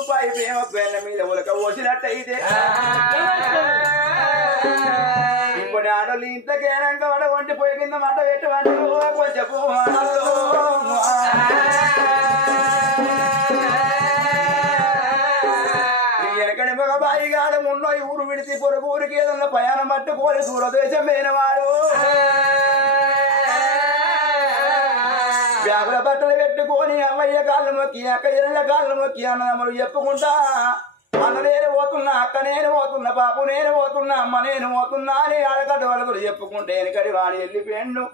రూపాయి ప్రేమ పేర్ల మీద ఉలక పోసినట్టయితే ఇప్పుడు ఆడోళ్ళు ఇంతకేనాక వాడ వంటి పోయి కింద మాట పెట్టి వంటలు కొంచెం ఎనకని మగ బాయిగాడ ఉన్నో ఊరు విడిచి పొరుగు ఊరికి ఏదన్నా ప్రయాణం పట్టుకోని దూరదేశం పోయినవాడు బ్యాగుల బట్టలు పెట్టుకొని అమ్మయ్య కాళ్ళు మొక్కి అక్క ఎల్ల కాళ్ళు మొక్కి అన్నదమ్ములు చెప్పుకుంటా అన్న నేను పోతున్నా అక్క నేను పోతున్నా బాపు నేను పోతున్నా అమ్మ నేను పోతున్నా అని ఆడకట్టు వాళ్ళకు చెప్పుకుంటే వెనకడి వాడి వెళ్ళిపోయిండు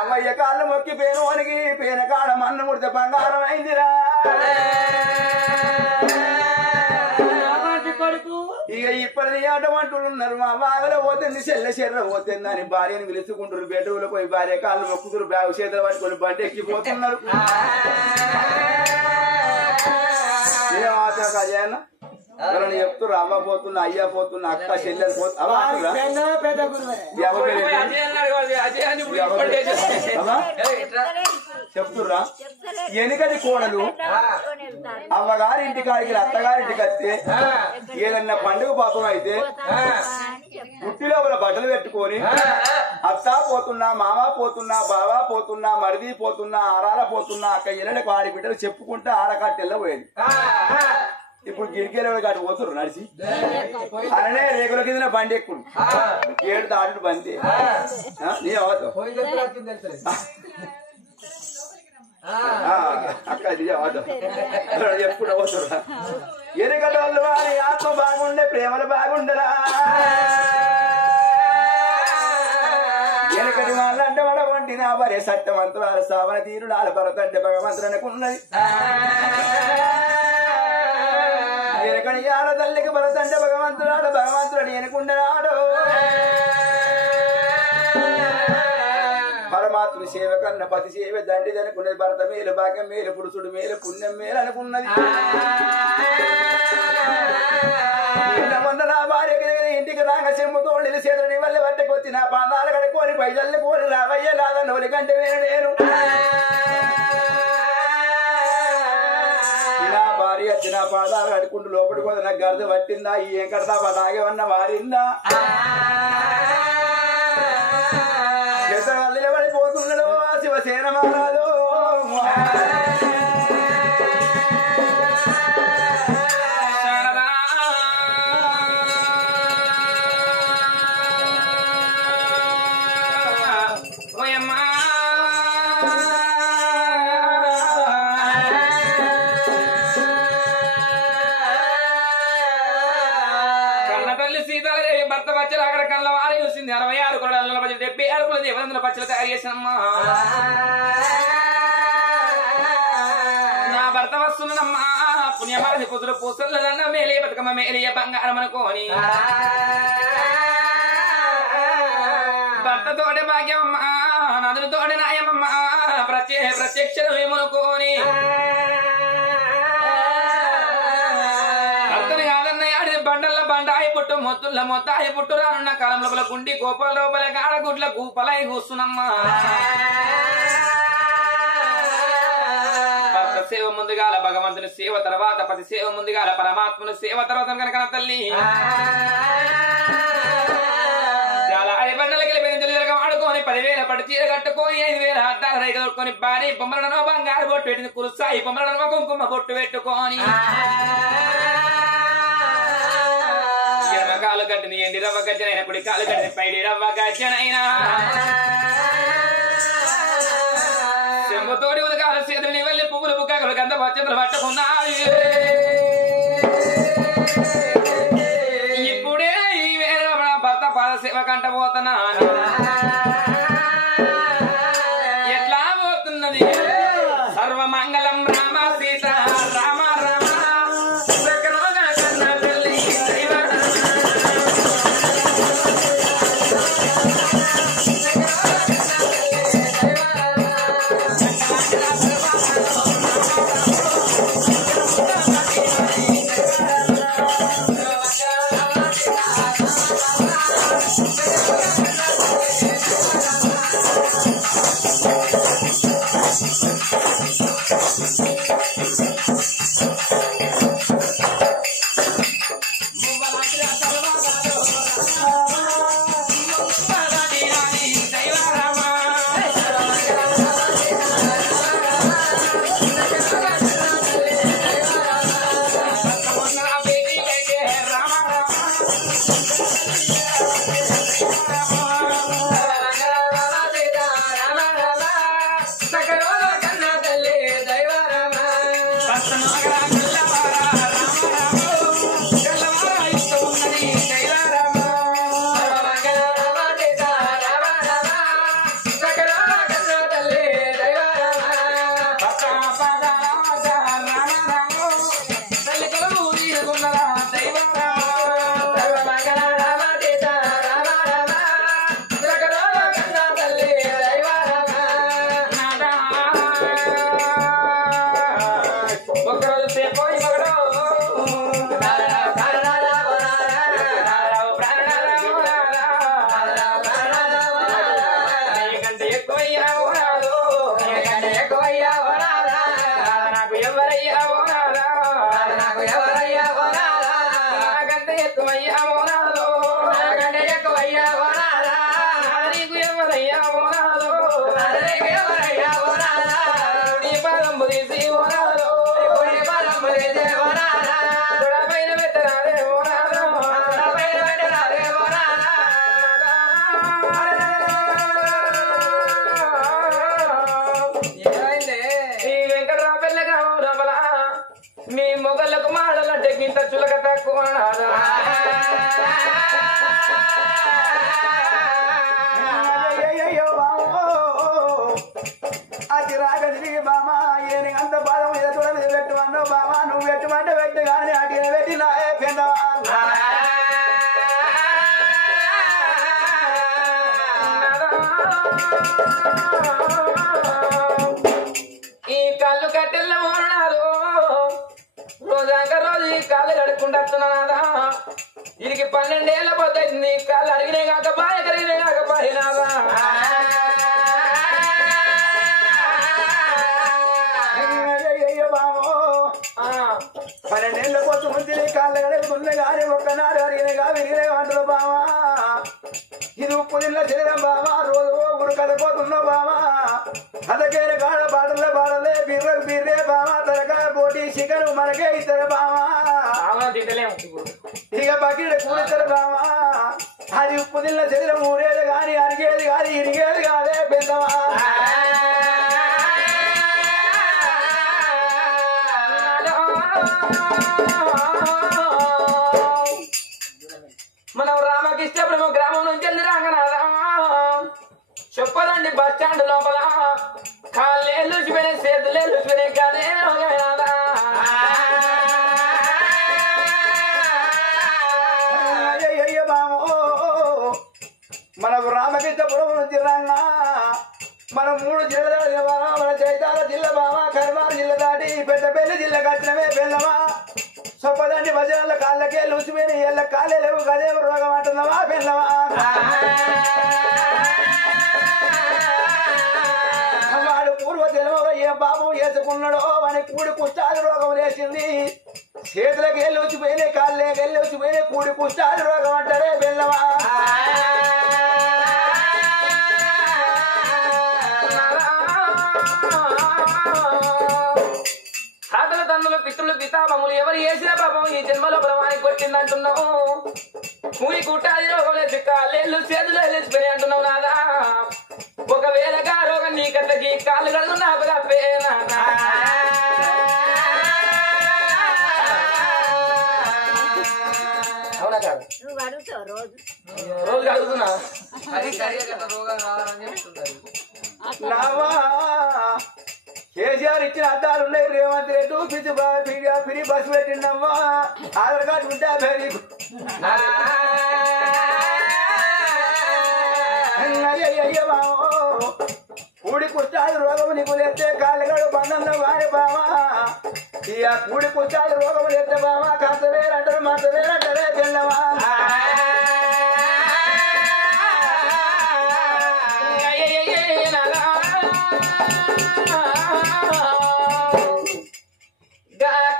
అమ్మయ్య కాళ్ళు మొక్కి పేరువానికి పేన కాడ మన్ను ముడితే బంగారం అయిందిరా ఇక ఇప్పటి అటువంటి ఉన్నారు మా బాగలో పోతుంది చెల్ల చెర్ర పోతుంది అని భార్యను పిలుచుకుంటారు బెడ్రూమ్లో పోయి భార్య కాళ్ళు మొక్కుతురు బ్యాగు చేతులు పట్టుకొని బండి ఎక్కిపోతున్నారు ఏమాత్రం కజాయన చెప్తున్నారు అమ్మ పోతున్నా అయ్యా పోతున్నా అక్క చెల్లెలు చెప్తుర్రా ఎనికటి కోడలు అమ్మగారి ఇంటికాడికి అత్తగారింటికి వస్తే ఏదన్నా పండుగ పాపం అయితే పుట్టి లోపల బట్టలు పెట్టుకొని అత్త పోతున్నా మామ పోతున్నా బావా పోతున్నా మరిది పోతున్నా ఆరాల పోతున్నా అక్క ఎల్లడికి ఆడి బిడ్డలు చెప్పుకుంటా ఆడకట్టెల్లో పోయేది ఇప్పుడు గిరికెళ్ళి కాటు పోతురు నడిచి అలానే రేకుల కింద బండి ఎక్కుడు ఏడు దాటుడు బండి నీ అవతావు అక్క ఎప్పుడు అవసరం ఎరుగల వాళ్ళు వారి ఆత్మ బాగుండే ప్రేమలు బాగుండరా ఎనకటి వాళ్ళంటే వాడ వంటిన వరే సత్యవంతురాలు సావన తీరుడు ఆల భరతంటే భగవంతుడనుకున్నది ఎనకని ఆడ తల్లికి భరతంటే భగవంతురాడు భగవంతుడు ఎనుకుండరాడు పరమాత్ముని సేవ కన్న పతి సేవ దండిది అనుకున్నది భరత మేలు భాగ్యం మేలు పురుషుడు మేలు పుణ్యం మేలు అనుకున్నది మొన్న నా భార్యకి ఇంటికి రాక చెమ్ముతో చేతులని వల్ల పట్టుకొచ్చి నా పాదాలు కడుక్కొని పైజల్ని కోరి రావయ్య లాగా నోలి కంటే నేను నా భార్య వచ్చి నా పాదాలు కడుక్కుంటూ లోపలికి పోతే నాకు గర్ద పట్టిందా ఏం కడతా అలాగే ఉన్న వారిందా నిలబడిపోతున్నాడు శివసేన మహారాజు భర్త పచ్చలు అక్కడ కళ్ళ వారి చూసింది 66 కొరడాల 76 దేవరంధ్ర పచ్చలు తయారు చేసినమ్మా నా భర్త వస్తున్నానమ్మా పుణ్యమాది కుదురు పూసలు దండ మేలే బతుకమ్మ మేలే బంగారం అనుకోని భర్త తోటి భాగ్యమమ్మా నదులు తోటి నాయమమ్మా ప్రత్యక్షమనుకోని బండల్ల బండాయి పుట్టు మొత్తుల్ల మొత్తాయి పుట్టు రానున్న కాలం లోపల గుండి గోపాల లోపల గాడగుడ్ల గూపలై కూస్తున్నమ్మా భర్త సేవ ముందుగాల భగవంతుని సేవ తర్వాత పతి సేవ ముందుగాల పరమాత్మను సేవ తర్వాత కనుక తల్లి చాలా బండలకి ఆడుకొని 10,000 పడి చీర కట్టుకొని 5,000 అద్దాల రైక తొట్టుకొని భారీ బొమ్మలను బంగారు బొట్టు పెట్టింది కురుసాయి బొమ్మలను కుంకుమ బొట్టు పెట్టుకొని కాలు కట్టింది ఎండి రవ్వ గజ్జనైనా కుడి కాలు కట్టింది పైడి రవ్వ గజ్జనైనా చెంబుతోడి ఉదకాల చేతులని వెళ్ళి పువ్వులు బుక్కలు గంధ పచ్చలు పట్టుకున్నాయి ఇప్పుడే ఈ వేళ భర్త పాద సేవ కంట పోతున్నా ఎట్లా పోతున్నది సర్వమంగళం రామ సీత రామ రామ పెట్టుకోనాదా అది రాగది బామా ఏని అంత బాధం మీద చూడ మీద పెట్టువన్నావు బామా నువ్వు పెట్టుమంటే పెట్టు కానీ అటు పెట్టి నా పెద్దవా ఈ కళ్ళు కట్టెళ్ళ మోనాలు రోజాక రోజు ఈ కాళ్ళు కడుక్కుంటున్నాదా వీరికి 12 ఏళ్ళ పోతుంది కాళ్ళు అడిగినే కాక బాయ కరిగినే కాక బాయినాదా పన్నెండేళ్ల కోసం ముందు కాళ్ళు కడుగుతుంది కానీ ఒక్కనాడు అడిగినగా విరిగినే అంటారు బామా ఇది ఉప్పు తిన్న శరీరం బామా రోజు ఊరు కదపోతున్నావు బామా అదకేన కాడ బాటలే బాటలే బిర్రకు బిర్రే బామా తలకాయ పోటీ చికెన్ మనకే ఇస్తారు బామా ఇక బకెట్ కూడిస్తారు బామా అది ఉప్పు తిన్న శరీరం ఊరేది కానీ అరిగేది కానీ ఇరిగేది కాదే పెద్దవా మనం రామకృష్ణపురం గ్రామం నుంచి వెళ్ళి రాగనాదా చెప్పదండి బస్ స్టాండ్ లోపల కాళ్ళే లూచిపోయినాయి చేతులే లూచిపోయినాయి కానీ మనకు రామకృష్ణపురం నుంచి రాగా మనం 3 జిల్లాల మన చైతాల జిల్లా బామా కర్మారు జిల్లా దాటి పెద్దపల్లి జిల్లాకు వచ్చినవే పెళ్ళమా సొప్పదండి భజనల కాళ్ళకే లూచిపోయిన ఏళ్ళ కాళ్ళే లేవు గదే రోగం అంటున్నావా పెళ్ళమా వాడు పూర్వ తెలుగులో ఏ పాపం వేసుకున్నాడో అని కూడి కుష్టాది రోగం లేచింది చేతులకి వెళ్ళి వచ్చిపోయినాయి కాళ్ళకి వెళ్ళి వచ్చిపోయినాయి కూడి కుష్టాది రోగం అంటారే పెళ్ళమా తాతల తండ్రులు పితృలు పితామములు ఎవరు చేసిన పాపం ఈ జన్మలో బలవానికి కొట్టిందంటున్నావు కూలి కుట్టాది రోగం లేదు కాళ్ళు చేతులు లేచిపోయి అంటున్నావు నాదా ఒకవేళ గా రోగం నీకట్లకి కాళ్ళు కడుగు నాకు తప్పేనా అవునా కాదు రోజు కడుగుతున్నా కేసీఆర్ ఇచ్చిన అద్దాలు ఉన్నాయి రేవంత్ రెడ్డి ఫ్రీ బస్సు పెట్టిండమ్మా ఆధార్ కార్డు ఉంటే కూడి కుష్టాది రోగము నీకు లేస్తే కాళ్ళగడు బంధంలో వారి బామా ఇక కూడి కుష్టాది రోగము లేస్తే బామా కాస్త వేరంటారు మంత వేరంటారే పిల్లవా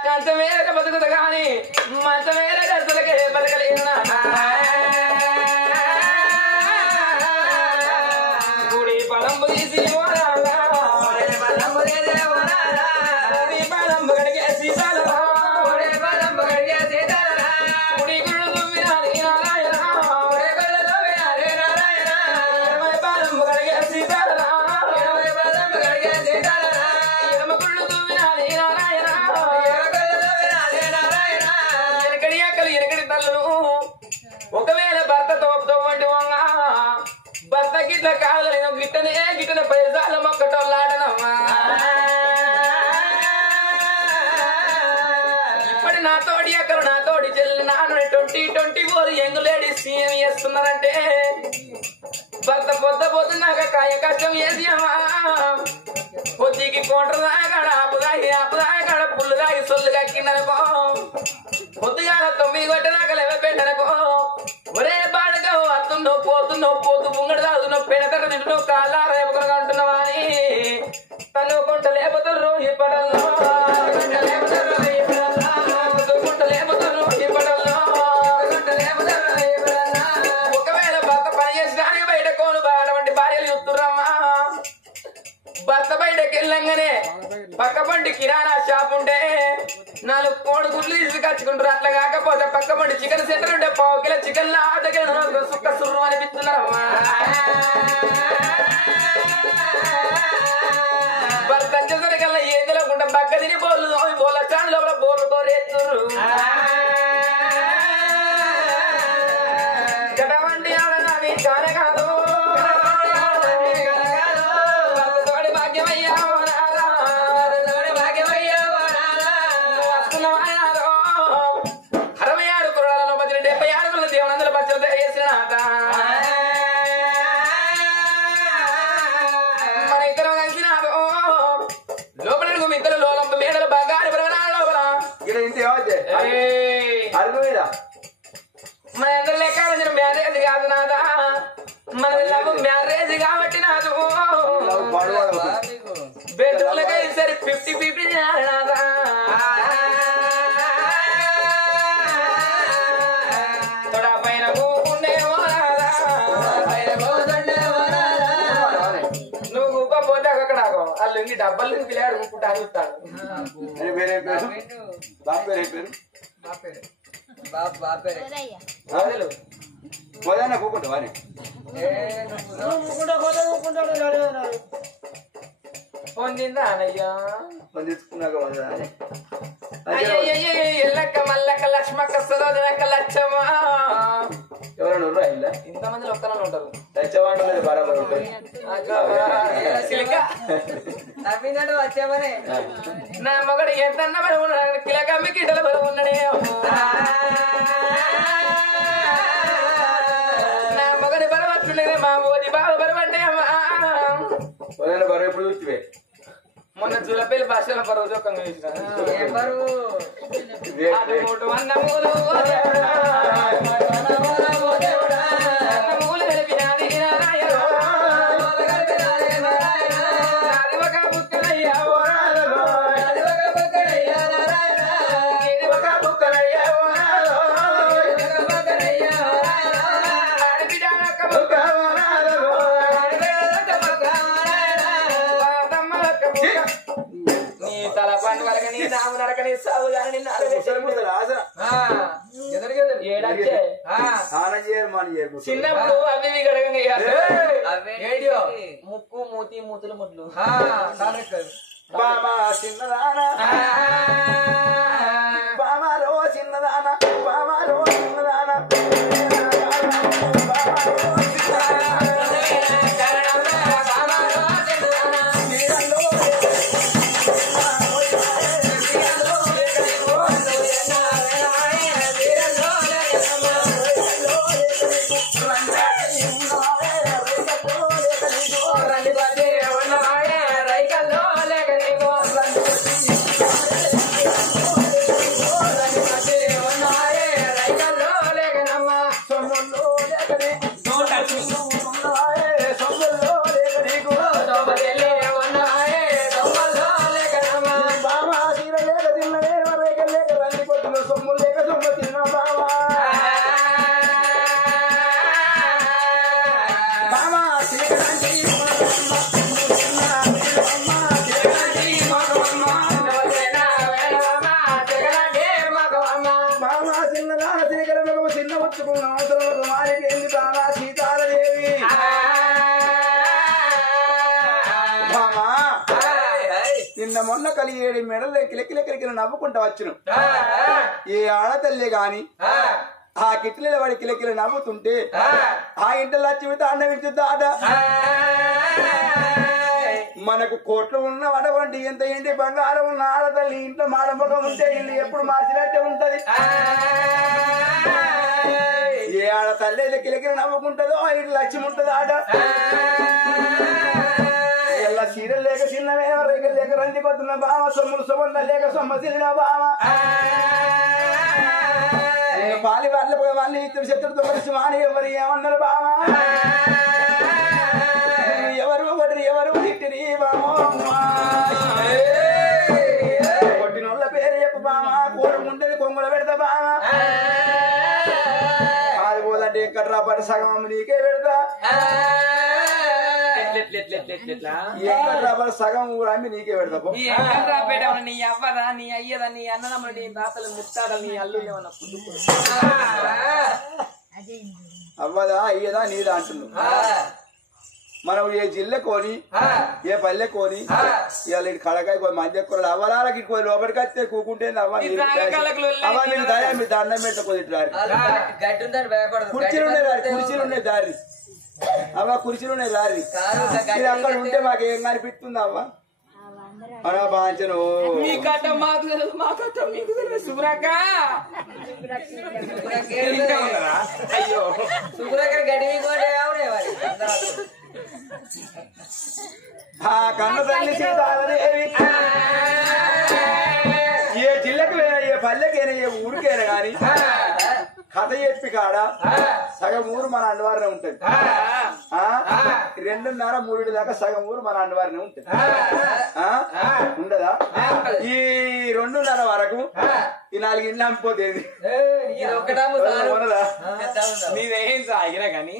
కంచ వేరక బతుకుతా కానీ మంచ వేరక అసలుకే బతకలేనా గుడి పడంబు తీసి పడంబు గడిగేసి గుడి గుళ్ళు వినాలి నారాయణ పడంబు గడిగేసి ఒకవేళ భర్త తోపుతోటి భర్త గిట్ల కాదు నేను గిట్టనే గిట్టన పైసాల మొక్కటోళ్ళాడనమ్మా ఇప్పటి నా తోడి అక్కడ నా తోడి చెల్లి నాన్న 2024 యంగ్ లేడీస్ సీఎం చేస్తున్నారంటే భర్త పొద్దున్నాక కాయ కష్టం ఏది అమ్మా పొద్దుకి కోటరు దాగాడ ఆపుదాగాడ పుల్లు దాగి సొల్లు కక్కిందనుకో పొద్దుగాల 9 గంటల లేవ పెట్టనుకో ఒరే బాడగా అత్తున్నావు పోతు ముంగడు తాగుతున్నావు పెడతట తింటున్నావు కాళ్ళ రేపుకొని అంటున్నావా అని తనుకుంట లేకపోతారు ఇప్పటల్లో ఒకవేళ భర్త పని చేసడానికి బయట కోను అటువంటి భార్యలు చూస్తుర్రమ్మా భర్త బయటకి వెళ్ళంగానే పక్క పండి కిరాణా షాప్ ఉంటే 4 కోడిగుడ్లు తీసుకొచ్చుకుంటారు అట్లా కాకపోతే పక్క పండి చికెన్ సెంటర్ ఉంటే 1 కిలో చికెన్ దగ్గర సుక్క సుర్రు అనిపిస్తున్నారమ్మా భర్త వచ్చేసరికల్లా ఏం తెలియకుండా పక్క తిని బోర్లు స్టాండ్ లోపల బోర్లు కోరేస్తున్నారు లవ్ మ్యారేజ్ కాబట్టి నాకు బెడ్రూమ్లకై సరే 50-50 చేయాలరా తొడ పైన కూకుండేవో నువ్వు కూకపోతే అక్కడ వాళ్ళు ఇంక డబ్బలు పిల్లాడు కూకుంటా చూస్తాడు పోదానా కూకుంటావా పొందిందా అనయ్యా పొందించుకున్నాక ఎల్లక్క మల్లక్క లక్ష్మక్క సరోజనక్క లచ్చమ్మా ఎవరైనా ఉర్రా ఇలా ఇంతమంది ఒక్కనే ఉంటారు లచ్చవాళ్ళు బరాబర్ ఉంటాయి వచ్చామనే నా మగడు ఎంత బరువు ఉన్నాడు కిలకమ్మి కిటల బరువు ఉన్నాడే నా మగడి బరువు అట్లుండే మా ఓది బాగా బరువు అంటే బరువు ఎప్పుడు చూస్తే మొన్న జులపల్లి భాషల బరువు జోకంగా మూడు అన్నమూలు అన్నమూలు కలిపినాది చిన్నప్పుడు అవి గడగంగా ముక్కు మూతి మూతులు ముడ్లు బామా చిన్నదానా బామారో చిన్నదానా బామారో చిన్నదానా నిన్న మొన్న కలిగేడి మెడలు కిలకిలకిలకిల నవ్వుకుంటా వచ్చును ఏ ఆడతల్లే గాని ఆ కిట్ల వాడి కిలకిల నవ్వుతుంటే ఆ ఇంట్లో చెబితే అన్నం ఇచ్చుతాడ మనకు కోట్లు ఉన్న వడవండి ఎంత ఏంటి బంగారం ఉన్న ఆడతల్లి ఇంట్లో మాడముఖం ఉంటే ఇల్లు ఎప్పుడు మార్చినట్టే ఉంటది ఏ ఆడతల్లి కిలకిల నవ్వుకుంటదో ఆ ఇంట్లో లక్ష్యం ఉంటది ఆడ ఎలా చీరలు లేక చిన్నవే రేఖలు లేక రంది కొద్దున్న బావ సొమ్ములు సొమ్మ లేక సొమ్మ తిన్న బావ పాలి వాళ్ళ వాళ్ళని ఇద్దరు శత్రుతో కలిసి మాని ఎవరు ఏమన్నారు బావా ఎవరు ఒకటి ఎవరు తిట్టిరి కొట్టినోళ్ళ పేరు చెప్పు బావా కోరుకుంటది కొంగుల పెడతా బావా అది పోదంటే ఎక్కడ్రా పడి సగం నీకే పెడతా సగం ఊరామి నీకే పెడతా నీ అవ్వరా నీ అయ్యదా నీ అన్నదమ్ములు నీ తాతలు ముత్తాతలు నీ అల్లు అవ్వదా అయ్యదా నీదా అంటున్నావు మనం ఏ జిల్లాకోని ఏ పల్లెకోని ఇవాళ కడకాయ మంది ఎక్కువ అవ్వరాలకి ఇటు లోపలికి వస్తే కూకుంటే అవ్వ మీరు దయా మీరు దండం పెడతా కుర్చీలు ఉన్నాయి కుర్చీలు ఉన్నాయి దారి అవ్వ కుర్చీలు ఉన్నాయి దారి అక్కడ ఉంటే మాకు ఏం కనిపిస్తుంది అవ్వ అలా బాంచను మీ కట్ట మాకు తెలుసు మా కట్ట మీకు తెలుసు సుబ్రక్క అయ్యో సుబ్రక్క గడ్డి కన్న తల్లి సీతాదేవి ఏ జిల్లాకు ఏ పల్లెకైనా ఏ ఊరికైనా గాని కథ చెప్పి కాడ సగం ఊరు మన అండవారనే ఉంటది 2:30 3 దాకా సగం ఊరు మన అన్నవారిని ఉంటుంది ఉండదా ఈ 2:30 వరకు ఈ 4 ఇండ్లు అమ్మిపోతేది నీదేం సాగినా కానీ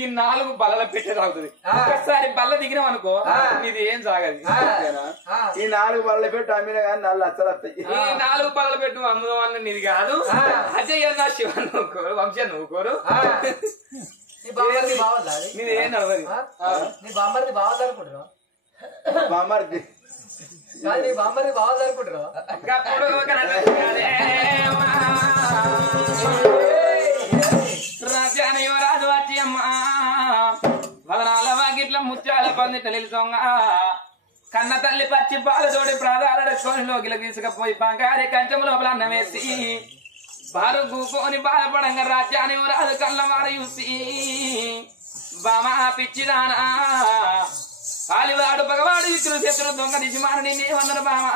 ఈ 4 బల్లల పెట్టే తాగుతుంది ఒకసారి బల్ల దిగినాం అనుకో ఇది ఏం సాగదు ఈ 4 బల్ల పెట్టి అమ్మినా కానీ 4 లక్షలు వస్తాయి ఈ 4 బల్లలు పెట్టు అమ్ముదాం అన్న నీది కాదు అజయ్ అన్న శివ నువ్వుకోరు వంశ నువ్వుకోరు నీదేం నడవది నీ బామ్మర్ది బావద్దు అనుకుంటున్నావు బామ్మర్ది కాదు నీ బామ్మర్ది బావద్దు అనుకుంటున్నావు రాజు వచ్చి అమ్మా వదనాల వాకిట్ల ముత్యాల పందిట నిలుసొంగ కన్న తల్లి పచ్చి పాలతోటి ప్రాధారడుకొని లోకిల తీసుకుపోయి బంగారి కంచం లోపల అన్నం వేసి బారు గూకొని బాధపడంగా రాజ్యాన్ని రాదు కళ్ళ వారు చూసి బామా పిచ్చిదానా కాలివాడు పగవాడు ఇద్దరు శత్రు దొంగ దిశమాను నిన్నేమన్నారు బామా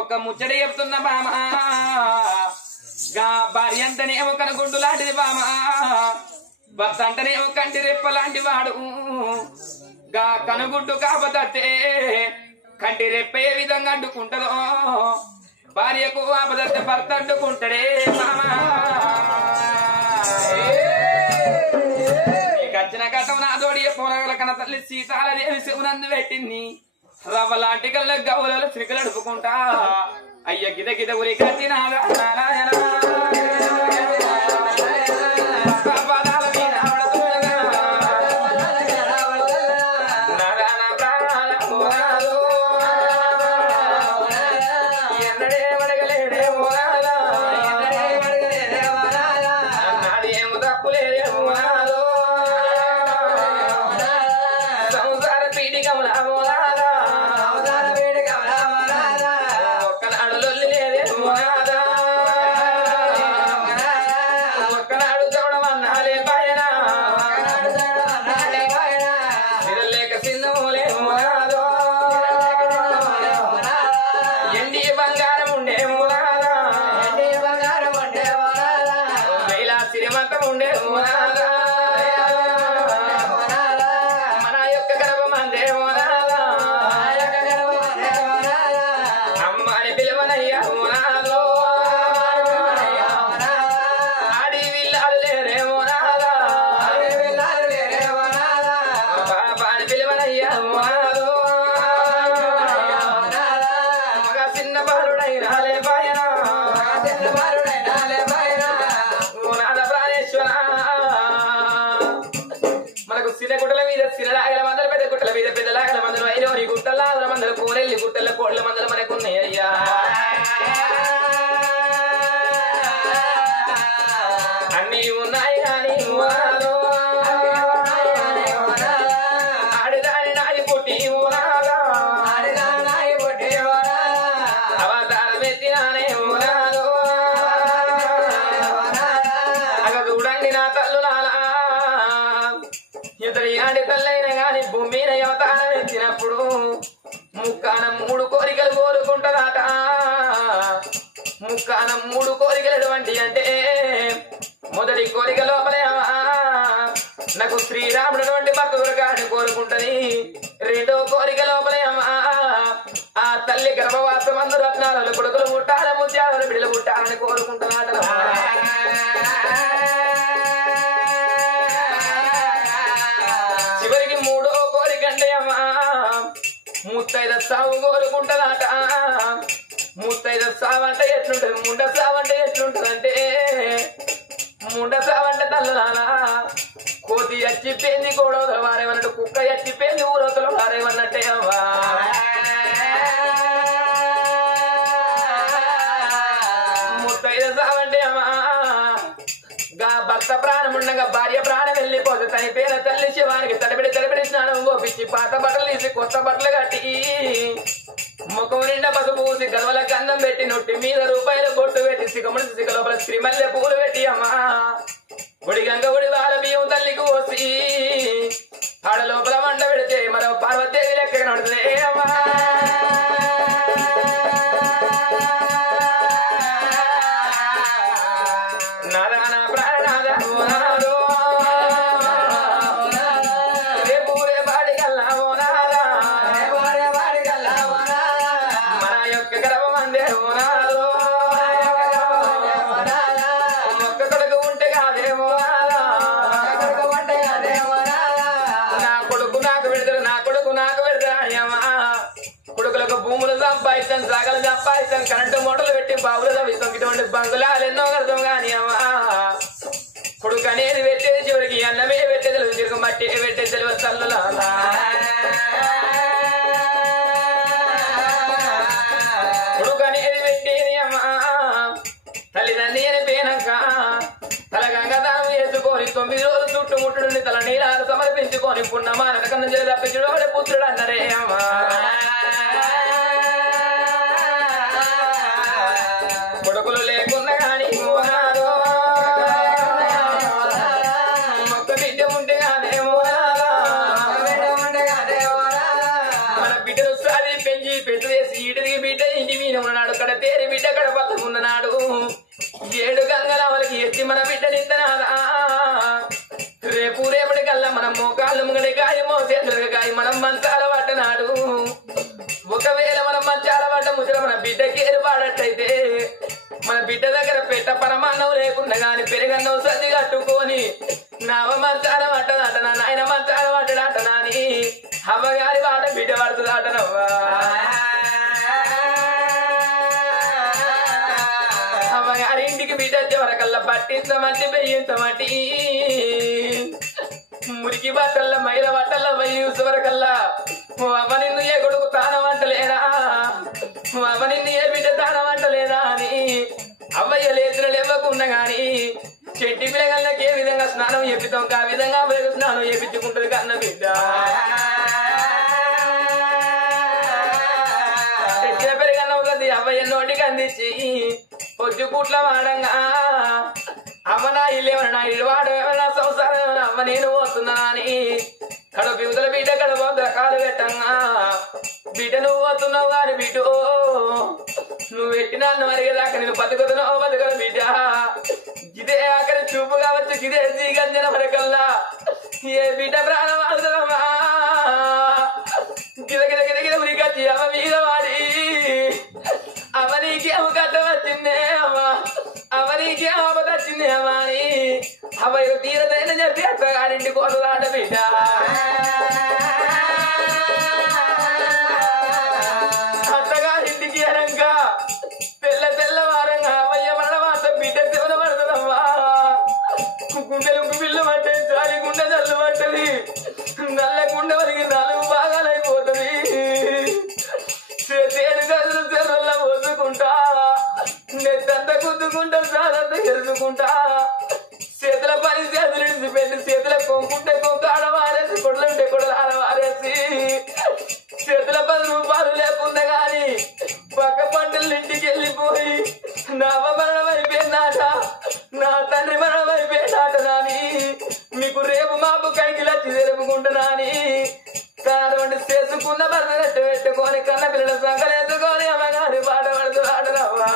ఒక్క ముచ్చట చెప్తున్న బామా గా భార్య అంటేనే ఒక గుడ్డు లాంటిది బామా భర్త అంటేనే ఒక కంటి రెప్ప లాంటి వాడు గా కనుగుడ్డు కాపతే కంటి రెప్ప ఏ విధంగా అడ్డుకుంటదో భార్యకు ఆపదత్తే భర్త అడ్డుకుంటాడే మామా వచ్చిన గతం నా తోడి పోరగల కన తల్లి సీతాలదేవి శివునందు పెట్టింది రవ్వలాంటి కళ్ళ గౌరవ శ్రీకలు అడుపుకుంటా అయ్య గిద గిద ఉరి కట్టిన నారాయణ గుట్టల కోట్ల మందలు మనకున్నాయి అయ్యా అన్ని ఉన్నాయి కానీ ఆడిదాని నాడి పుట్టి అవతారం ఎత్తినానే అగ చూడండి నా తల్లులాలా ఇతడి ఆడి తల్లైన గాని భూమి మీద అవతారం ఎత్తినప్పుడు ముక్కాన 3 కోరికలు కోరుకుంటదాట ముక్కాన 3 కోరికలు ఎటువంటి అంటే మొదటి కోరిక లోపలే నాకు శ్రీరాముడు వంటి భర్త దొరకాలని కోరుకుంటది రెండో కోరిక లోపలే ఆ తల్లి గర్భవాసం అందరూ రత్నాలను కొడుకులు పుట్టాల ముత్యాలను బిడ్డలు పుట్టాలని కోరుకుంటున్నాట చివరికి 3వ కోరిక అంటే ముత్తైద సాగు కోరుకుంటదాట ముత్తైద సావు అంటే ఎట్లుంటది ముండ సావు అంటే ఎట్లుంటది అంటే ముండ సావు అంటే తల్లనానా కోతి ఎచ్చిపోయింది గోడవతల వారేమన్నట్టు కుక్క ఎచ్చిపోయింది ఊరవతల వారేమన్నట్టే అవ్వా ముత్తైద సావు అంటే అమ్మా గా భర్త ప్రాణం ఉండగా భార్య ప్రాణం వెళ్ళిపోతే చనిపోయిన తల్లి శివానికి తడిబిడి స్నానం పోపించి పాత బట్టలు తీసి కొత్త బట్టలు కట్టి ముఖం నిండా పసుపు పూసి గలవల గంధం పెట్టి నొట్టి మీద రూపాయలు బొట్టు పెట్టి సిగముడి సిగ లోపల శ్రీమల్లె పూలు పెట్టి అమ్మా ఒడి గంగ ఒడి వార బియ్యం తల్లికి పోసి ఆడ లోపల వంట పెడితే మరో పార్వతీదేవి లెక్క నడుతుంది అమ్మా భూములు సంపాదిస్తాను సగలు సంపాదిస్తాను కరెంటు మోటార్లు పెట్టి బాబులు తవ్విస్తాం ఇటువంటి బంగులాలు ఎన్నో కడతాం కానీ అమ్మా కొడుకు అనేది పెట్టేది చివరికి అన్నమే పెట్టే తెలుగు తిరుగు మట్టి పెట్టే తెలుగు తల్లులా కొడుకు అనేది పెట్టేది అమ్మా తల్లిదండ్రి అని పేనక తల గంగదానం వేసుకొని 9 రోజులు చుట్టుముట్టుని తల నీరాలు సమర్పించుకొని పున్నమా నరకన్న జల తప్పించడం పుత్రుడు అన్నరే అమ్మా కొడుకులు లేకున్నా కానీ మొక్క బిడ్డ ఉంటే కాదేమో మన బిడ్డను సారి పెంచి పెద్ద చేసి ఇటుకి బిడ్డ ఇంటి మీద ఉన్నాడు కడ తేరి బిడ్డ కడ పట్టుకున్నాడు 7 గంగల వాళ్ళకి ఎత్తి మన బిడ్డనిద్దనాదా రేపు రేపటి కల్లా మనం మోకాళ్ళు ముంగడి కాయ మోసేతులకి కాయ మనం మంచాల పట్టనాడు ఒకవేళ మనం మంచాల పట్ట ముచ్చట మన బిడ్డకి ఏర్పాడట్టయితే మన బిడ్డ దగ్గర పెట్ట పరమాన్నం లేకుండా గాని పెరుగన్నం సర్ది కట్టుకొని నావ మంచాల పట్టదట నా నాయన మంచాల పట్టడాట నాని అమ్మగారి వాట బిడ్డ పడుతుందాటనవ్వా అమ్మగారి ఇంటికి బిడ్డ వచ్చేవరకల్లా పట్టించమంటే పెయ్యించమంటి మురికి బట్టల్లో మైల బట్టల్లో వెయ్యి వరకల్లా అవ్వ నిన్ను ఏ కొడుకు తానం అంటలేదా అవ్వ నిన్ను ఏ బిడ్డ తానం అంటలేదా అని అవ్వయ్య లేతులు ఇవ్వకుండా గాని చెట్టి పిల్లగల్లకి ఏ విధంగా స్నానం చేపిస్తాం ఆ విధంగా వేరు స్నానం చేపించుకుంటుంది కన్న బిడ్డ తెచ్చిన పెరిగన్న ఉన్నది అవ్వయ్య నోటికి అందించి పొద్దు పూట్ల వాడంగా అమ్మ నా ఇల్లేమన్నా నా ఇల్వాడు ఏమన్నా సంసారం ఏమన్నా అమ్మ నేను పోతున్నా అని కడుపు యువతల బిడ్డ కడుపు కాలు పెట్టంగా బిడ్డ నువ్వు పోతున్నావు కాని బిడ్డ నువ్వు పెట్టినా మరిగేదాకా నేను బతుకుతున్నావు బతుకల బిడ్డ ఇదే ఆఖరి చూపు కావచ్చు ఇదే శ్రీగంజన వరకల్లా ఏ బిడ్డ ప్రాణం అవసరమా గిరగిర గిరగిర ఉరికొచ్చి అమ్మ మీద వాడి అమ్మ నీకు అమ్మ కట్ట వచ్చిందే అమ్మ అమ్మ నీకు అమ్మ వచ్చిందే అమ్మ అని అమ్మ తీరదైన చెప్పి అత్తగారింటి కోసలాట బిడ్డ అత్తగారింటికి అనగా తెల్లవారంగా అమ్మయ్య మరణ మాట బిడ్డ శివన పడుతుందమ్మా గుండెలు బిల్లు పట్టే జాలి గుండె జల్లు పట్టది నల్ల గుండె వరకు 4 భాగాలైపోతుంది 7 గదులు చెరువుల్లో వద్దుకుంటా నెత్తంతా గుద్దుకుంటా సారంతా గెలుచుకుంటా చేతుల పని చేతులు ఇడిచిపెట్టి చేతుల కొంకుంటే కొంక ఆడవారేసి కొడలుంటే కొడలు ఆడవారేసి చేతుల 10 రూపాయలు లేకుండా గాని పక్క పంటల ఇంటికి వెళ్ళిపోయి నా మరణం అయిపోయిందాట నా తండ్రి మరణం అయిపోయిందాట నాని మీకు రేపు మాపు కైకిలచ్చి జరుపుకుంటున్నాని కారణం చేసుకున్న భర్త నెట్టు పెట్టుకొని కన్న పిల్లల సంగలేసుకొని అమ్మగారి పాట పడుతూ ఆడరవ్వా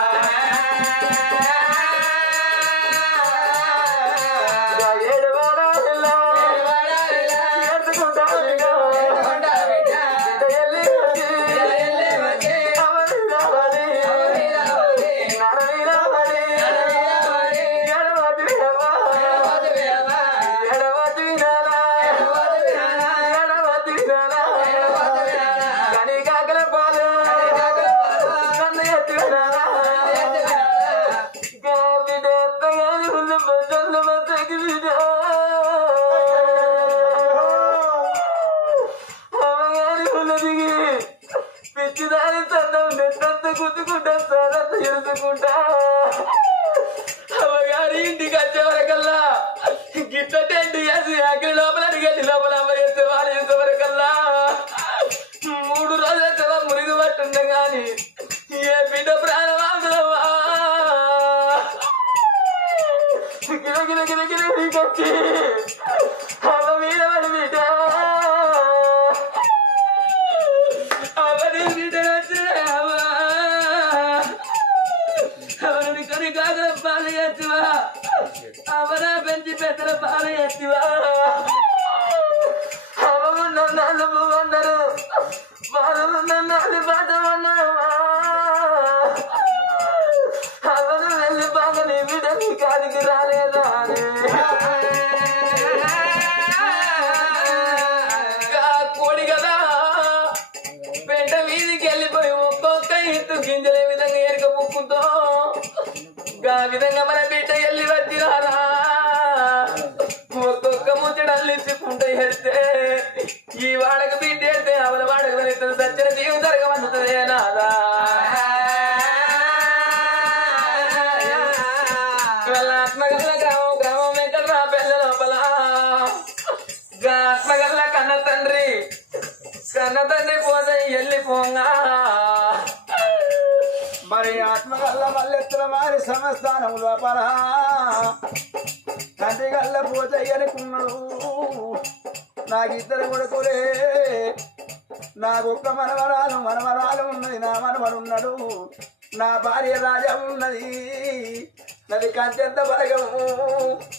అమ్మగారి ఇంటికి వచ్చే వరకల్లా గిట్ట టెంట్ చేసి అక్కడి లోపల అడిగేది లోపల అమ్మేస్తే వాళ్ళు చేసే వరకల్లా 3 రోజులు మురిగి పట్టుండే గాని ఏ బిడ్డ ప్రాణం అవసరమా గిరగిరగిరగిరగిరకొచ్చి అమ్మ మీద పడి బిడ్డ అవని బిడ్డ వచ్చిన అవని కొని కాగల పాలు ఎత్తువా అవన పెంచి పెద్దల పాలు ఎత్తువా అవన్న నలుపు అన్నారు బాలున్న నాలు బాధమన్నావా అవను వెళ్ళి బాగా నీ బిడ్డ నీ కాడికి రాలేదా కోడి కదా పెంట వీధికి వెళ్ళిపోయి ఈ వాడకు బిడ్డేస్తే అవల వాడకు వెళ్తుంది సచ్చిన జీవం జరగమంటుదే నాదా ఆత్మగల్ల గ్రామం వెంకటరా పెళ్ళ లోపల ఆత్మగల్ల కన్న తండ్రి పోతే వెళ్ళిపోంగా మరి ఆత్మగల్ల మల్లెత్తుల మారి సమస్థానం లోపల తండ్రి గల్ల పోతే అనుకున్నాడు నాకు ఇద్దరు కొడుకులే నాకు ఒక్క మనవరాలు ఉన్నది నా మనవడు ఉన్నాడు నా భార్య రాజా ఉన్నది నది కంచెంత బలగము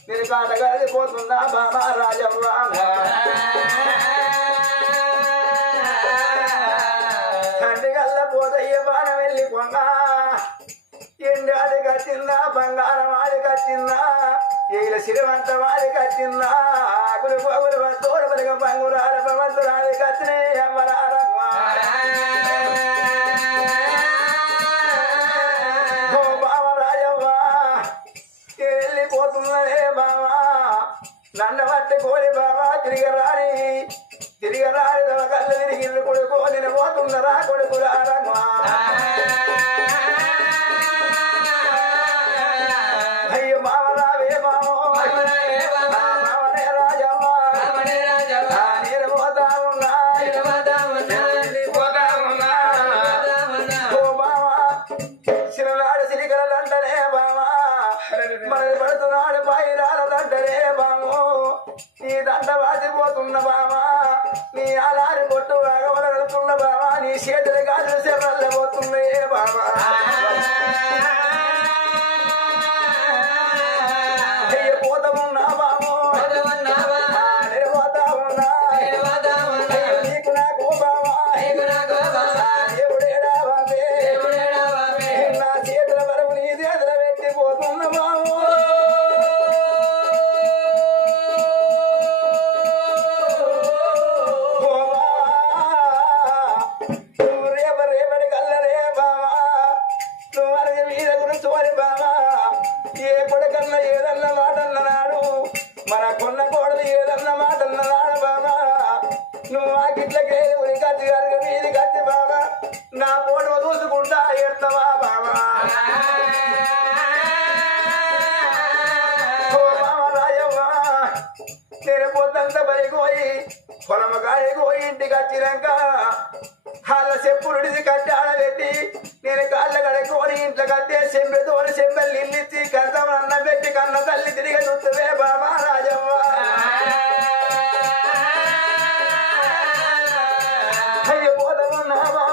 నేను కాటగలిపోతున్నా బాబా రాజవ్వ తండ్రి గల్ల పోతయ్య బాణం వెళ్ళి పొంగ ఎండాది కట్టిందా బంగారం ఆడి కట్టిందా ఏల సిరివంత వాడి కట్టిందా ఆకులు పోగులు తోడు బలిగ బంగురాల భవంతురాలి కట్టినే అమ్మరారమ్మా వెళ్ళిపోతున్నదే బావా నన్ను బట్టి కోరి బావా తిరిగరాని తమ కళ్ళు తిరిగి కొడుకో నేను పోతున్నారా కొడుకురారమ్మా అయ్యో మామరావే మామో మామనే రాజమ్మ నేను పోతా ఉన్నా ఓ బావా చిన్ననాడు సిరికలంటనే బావా మనది పడుతున్నాడు పైరాలంటనే బామో నీ దండ వాసిపోతున్న బావా నీ అలారి కొట్టు వెళ్తున్న బావా నీ చేతులు గాజులు చెర్రల్ల పోతున్నాయే బావా పోతామున్నా బామో నేను పోతా ఉన్నా నీకు నాకు బావా దేవుడేడా బాబే నా చేతుల వరకు నీ చేతుల పెట్టి పోతున్న బామో రేపటి కల్లరే బావా నువ్వు అరగ మీద గురించి బావా ఏ కొడుకన్నా ఏదన్నా మాటన్ననాడు మన కొన్న కోడలు ఏదన్నా మాటన్ననాడు బావా నువ్వు ఆ గిట్లకే ఉరి కత్తి అరగ మీది కత్తి బావా నా పోటు చూసుకుంటా ఏడతావా బావా నేను పొద్దంతా పైకి పొలమకాయకు పోయి ఇంటికి వచ్చినాక వాళ్ళ చెప్పులుడిది కట్టి ఆడబెట్టి నేను కాళ్ళ కడుక్కొని ఇంట్లో కట్టే చెంబెతోని చెంబెలు ఇల్లిచ్చి కడతామని అన్న పెట్టి కన్న తల్లి తిరిగి చూస్తువే బాబా రాజవ్వ అయ్యో పోతామన్నా బాబా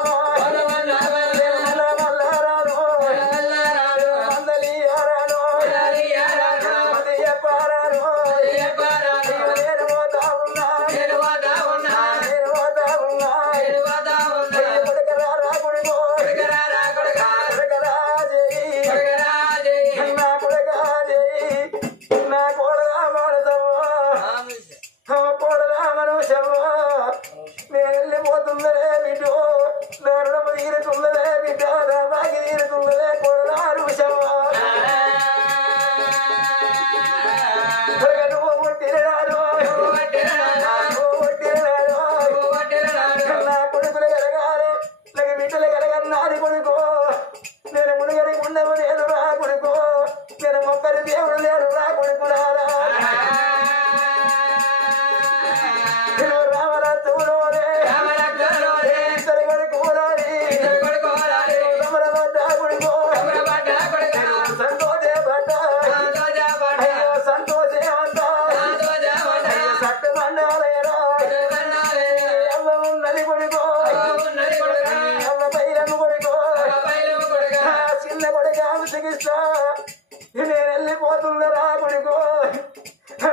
నేను వెళ్ళిపోతుంది రా కొడుకో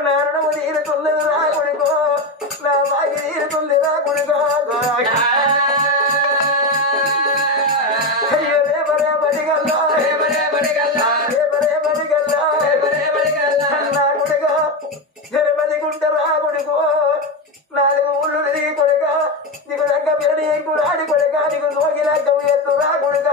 నా రుణము తీరుతుంది రా కొడుకో నా బాగి తీరుతుంది రా కొడుకో అయ్యో రేపటి గల్లా నా కొడుక రేపటి గుంట రా కొడుకో 4 ఊళ్ళు తిరిగి కొడుక నీకు దగ్గర పెరడి ఎక్కువ రాడి కొడుక నీకు సోగిలా గవి ఎత్తు రా కొడుక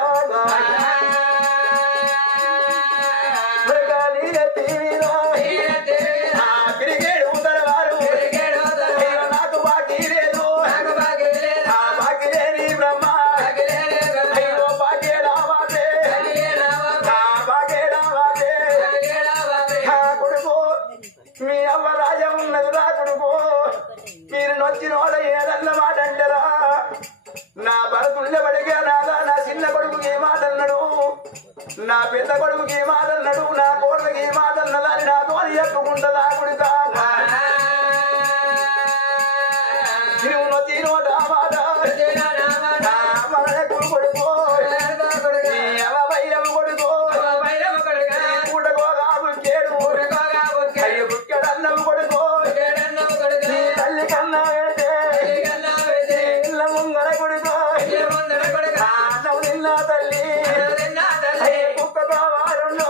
నాకు బాటి వచ్చినోడ ఏదన్న మాట అంటారా నా భరతుండే పడిగా నాదా నా చిన్న కొడుకుకి ఏ మాట అన్నాడు నా పెద్ద కొడుకుకి ఏ మాట అన్నాడు నా కోడలికి ఏ మాట అన్నదని నాతో చెప్పుకుంటుందా కొడుకా నువ్వు నొచ్చినోట మాట మనకు కొడుకో వైరము కొడుకో కూడకోగా బుక్కేడు అయ్య బుక్కెడన్నం కొడుకో తల్లి కన్నా వెళ్తే ఇళ్ళ ముందర కొడుకో అన్నం తిన్నా తల్లి అయ్య కుక్క కావాలండో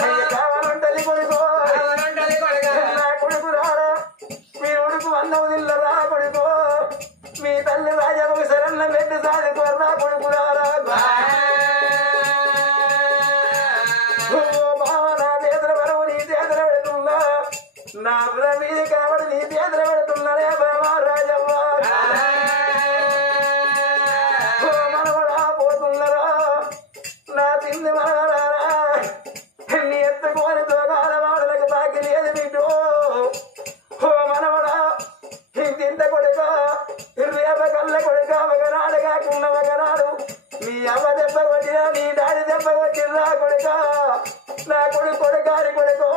అయ్య కావాలంటది కొడుకో నా కొడుకు రారా మీ కొడుకు అన్నం తిల్లరా కొడుకో మీ తల్లి రాజాకు శరణ పెట్టి సాదుకోరా కొడుకు రారా నా మీద కాబట్టి నీ చేతులు పెడుతున్నారే బాబా రాజవ్వ మనవడా పోతున్నారా నా తింది మనవరారా నీ ఎత్తుకోని తోగాల వాడలకు బాకి లేదు బిడ్డు ఓ మనవడా ఇంత కొడుక రేప కళ్ళ కొడుక ఒకనాడు కాకుండా ఒకనాడు నీ అమ్మ దెబ్బ కొట్టినా నీ డాడీ దెబ్బ కొట్టిరా కొడుక నా కొడుకు కొడుకాని కొడుకో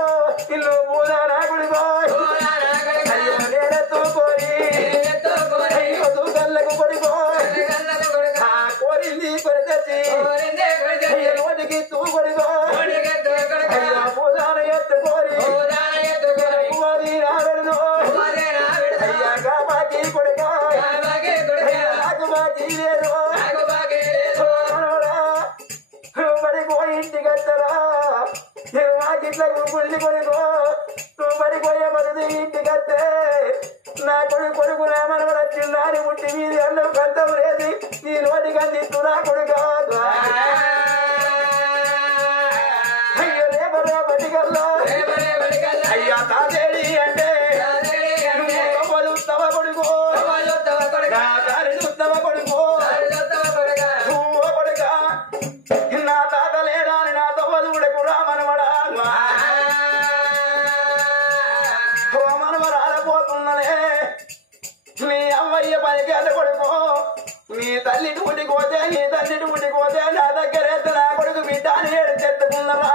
ఇల్లు పూజా నా కొడుకో అయ్యో నేనెత్తుకోని అయ్యో తూకళ్ళకు కొడుకో కోరింది కొని తెచ్చి అయ్యో నోటికి తూ కొడుకో అయ్యో పూజాన ఎత్తుకోని పువ్వది రావెడదు అయ్యా కాపాకి కొడుక నాకు బాకీ లేదు బడికో ఇంటికి వస్తారా మాకిట్లా గుళ్ళి కొడుకో నువ్వు బడిపోయే బతుది ఇంటికి వస్తే నా కొడుకు నా మనవడు వచ్చిందా అని ముట్టి మీది అన్నం కంతం లేదు నీ నోటికి అందిస్తూ నా కొడుకు అయ్యో రేపరే బడికల్లా అయ్యా తాతేడి అంటే చూస్తావా కొడుకో నా దారి చూస్తావా కొడుకో నువ్వు కొడుక నా తాత లేదా అని నా తవ్వదు కూడా మనవడా మనవరాలపోతున్ననే నీ అమ్మయ్య పనికి అద కొడుకో నీ తల్లి ఊటికి పోతే నీ తల్లి ఊటికి పోతే నా దగ్గర నా కొడుకు బిడ్డ అని ఏడు చెప్పుకున్నరా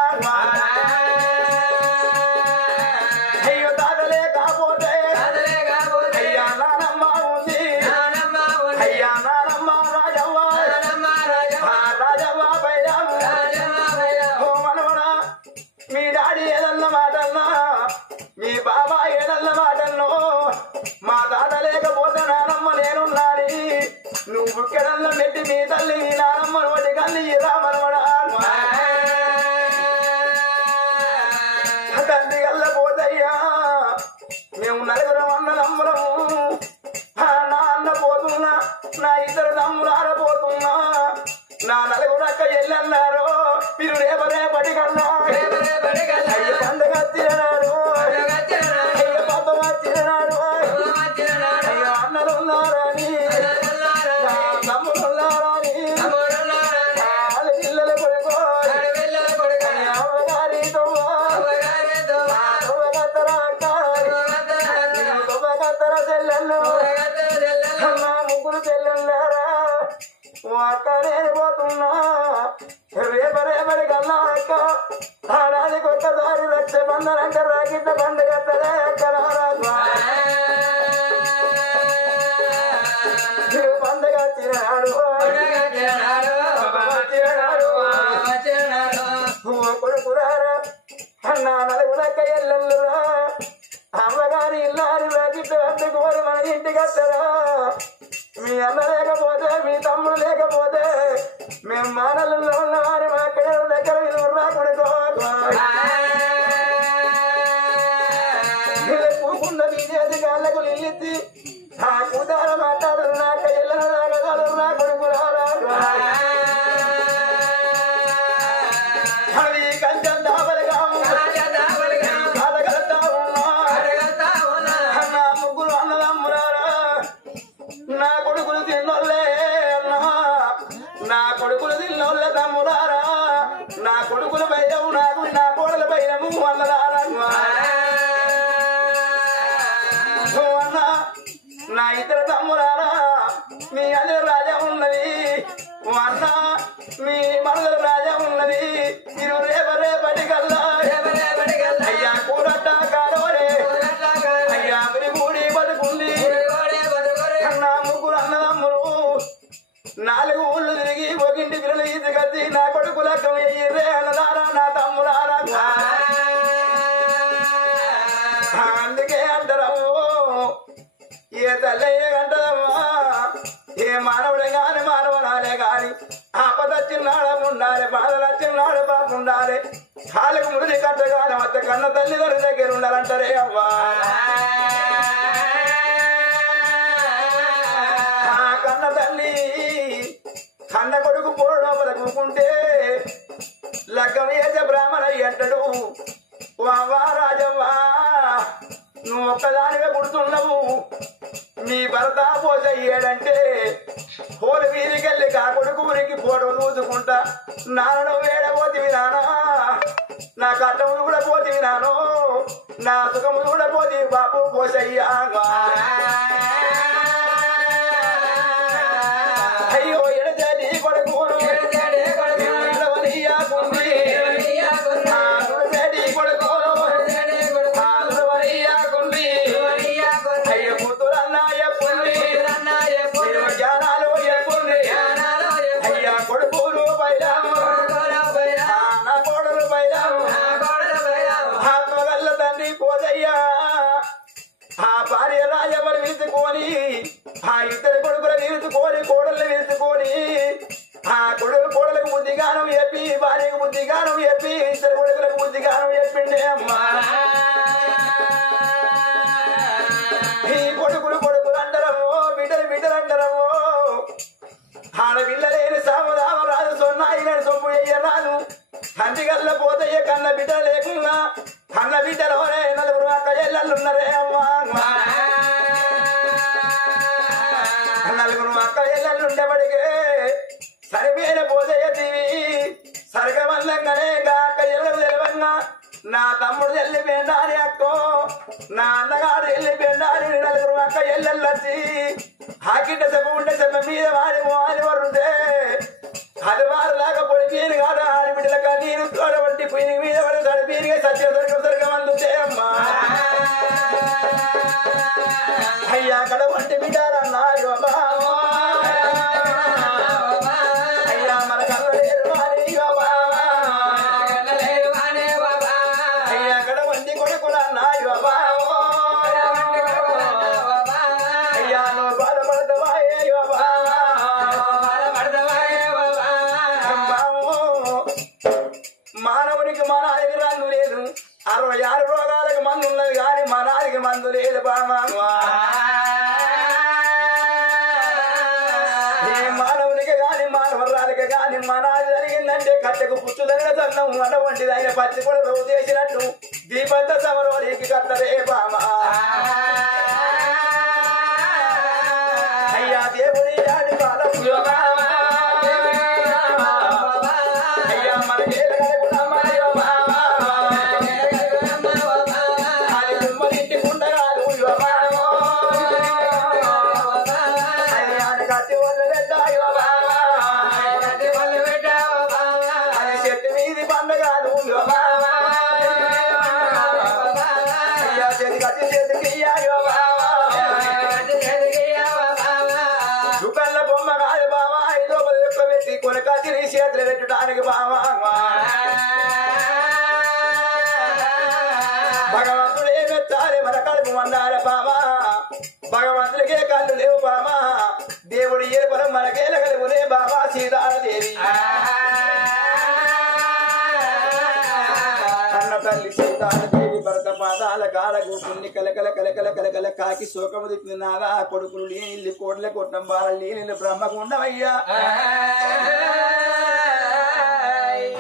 అయ్యో తాతలే కాపోతే అయ్యా నానమ్మ ఉంది అయ్యా నానమ్మ రాజవ్వ రాజవ్వ బైరాము ఓ మనవడా మీ డాడీ ఏదన్న మాటన్నా మీ బాబా ఏదన్న మాటన్నో మా తాత లేకపోతే నానమ్మ నేనున్నాని నువ్వు బుక్కెడల్లో నెట్టి మీ తల్లి మీ నానమ్మ నోటి కల్లి రా మనవడా తల్లి కల్ల పోతయ్యా మేము నలుగురం అన్నదమ్ములము నా అన్న పోతున్నా నా ఇద్దరు తమ్ములు ఆడపోతున్నా నా నలుగురు అక్క ఎల్లన్నారు మీరు రేపటి కన్నా అయ్య పండుగ తిననాడు అయ్య పబ్బ తిననాడు అయ్య అన్నలు ఉన్నారని తమ్ముడు ఉన్నారని వాళ్ళ పిల్లలు కొడుకో అమ్మగారి తొవ్వగత్తర అక్క తొవ్వగత్తర చెల్లెళ్ళు నా ముగ్గురు చెల్లెళ్ళారా అక్క నేను పోతున్నా రేపటి కల్లా అక్క ఆడాది కొట్టదారి రక్ష బంధనంటే రాకిట్ల పండుగ అక్కడ పండుగ తిననాడు కొడుకురారా అన్నా నలుగురక్క ఎల్లెల్లురా అమ్మగారి ఇల్లారి రాకిట్ల అందుకోని మన ఇంటికి వస్తారా మీ అన్న లేకపోతే మీ తమ్ముడు లేకపోతే మేము మానల్లో ఉన్నవారి మా అక్కడ దగ్గర విలువరా కొడుకో పూకున్న మీ చేతి కాళ్ళకు నిల్లిచ్చి ఆ కూతార మాట్లాడరు నా కయ్యలను రాగదాలు నా కొడుకు రారా అది కంచం దాబలుగా కాదగలుగుతా ఉన్నా నా ముగ్గురు అన్నదమ్ములారా నా కొడుకులు తిన్నోళ్ళే నా కొడుకులు తిన్నోళ్ళే నా ఇద్దరు తమ్ములారా మీ అందరి రాజా ఉన్నది అన్న మీ మనదల రాజా ఉన్నది మీరు రేపటి కల్లా అయ్యా కూరట్ట కాడవరే అయ్యా మీరు కూడి బతుకుంది నా ముగ్గురు అన్నదమ్ములు 4 ఊళ్ళు తిరిగి ఒకింటి పిల్లలు ఈత కత్తి నా కొడుకు లెక్క రే అన్నదారా నా తమ్ములారా అందుకే అంటారము ఏ తల్లి అంటదమ్మా ఏ మానవుడే గాని మానవనాలే గాని ఆపదచ్చిన్నాడు ఉండాలి బాధలచ్చిన్నాడు బాబు ఉండాలి కాళ్ళకు ముడి కట్టగానే వద్ద కన్న తల్లిదండ్రుల దగ్గర ఉండాలంటారే అవ్వా కన్న తల్లి కన్న కొడుకు పూల లోపల కూకుంటే లగ్గం వేసే బ్రాహ్మణయ్య అంటాడు వావా రాజవ్వా నువ్వు ఒక్కదానివే గుర్తున్నావు మీ భర్త పోసయ్యాడంటే పోలు వీధికెళ్ళి కా కొడుకు ఊరికి ఫోటో చూసుకుంటా నాన్న వేడపోతివి నానా నా కట్టములు కూడా పోతివి నాను నా సుఖములు కూడా పోతివి బాబు పోసయ్యా అయ్యో ఎడజాడి కొడుకు ఇద్దరు కొడుకులు నిలుచుకొని కోడళ్ళు నిలుచుకొని ఆ కోడలకు బుద్ధిగానం చెప్పి భార్యకు బుద్ధిగానం చెప్పి ఇద్దరు కొడుకులకు బుద్ధిగానం చెప్పిండే అమ్మా ఈ కొడుకులు అంటారమో బిడ్డలు అంటారమో ఆడపిల్లలేని సామదామ రాదు సొన్నాయి నేను సొమ్ము చెయ్యరాదు కంటిగల్ల పోతయ్య కన్న బిడ్డ లేకుండా కన్న బిడ్డలోనే 4 అక్క చెల్లెళ్ళున్నారే అమ్మా 4 అక్క చెల్లెళ్ళుండేపడికే సరిపోయిన పోతయ్య తీవి సరిగమల్లంగానే అక్క చెల్లెలు తెలవంగా నా తమ్ముడు చెల్లిపోయిండా అని అక్కో నా అన్నగాడు వెళ్ళిపోయిండా అని 4 అక్క చెల్లెళ్ళొచ్చి ఆకింట చెప్ప ఉంటే చెప్ప మీద వాడి మోహాలి వరుదే అది వారులాగా పొడి పీరు కాదు ఆడిబిడ్డల కన్నీరు తోడబట్టి పొయ్యి మీద పడి తడిపీరుగా సత్య సరిగా అందుతే అమ్మా అయ్యా కడ వంటి బిడ్డాలన్నా అయ్యా మన కళ్ళలేరు అయ్యా కడ వంటి కొడుకులన్నా అయ్యా నువ్వు బాధపడతావా మానవునికి మన ఎదురాను లేదు 66 రోగాలకు మందు ఉన్నది కానీ మనానికి మందు లేదు బామా మానవునికి గాని మానవరాలకి గాని మనాది జరిగిందంటే కట్టెకు పుచ్చుదగిన సన్నం అటువంటిది ఆయన పచ్చి కూడా రోజు చేసినట్టు దీపంత సమరోనికి కట్టరే బామా అయ్యా దేవుడి ఆడి బాల చేతులు పెట్టడానికి బామా భగవంతుడు ఏమెత్తాలి మన కడుపు మందాల బామా భగవంతుడికే కళ్ళు లేవు బామా దేవుడు ఏ పరం మనకేల కలుగునే బామా సీతాదేవి అన్న తల్లి సీతాదేవి భరత పాదాల కాలకు కొన్ని కలకల కాకి శోకము దిక్కున్నారా కొడుకులు లేని కోట్ల కొట్టం బాల లేని బ్రహ్మకుండమయ్యా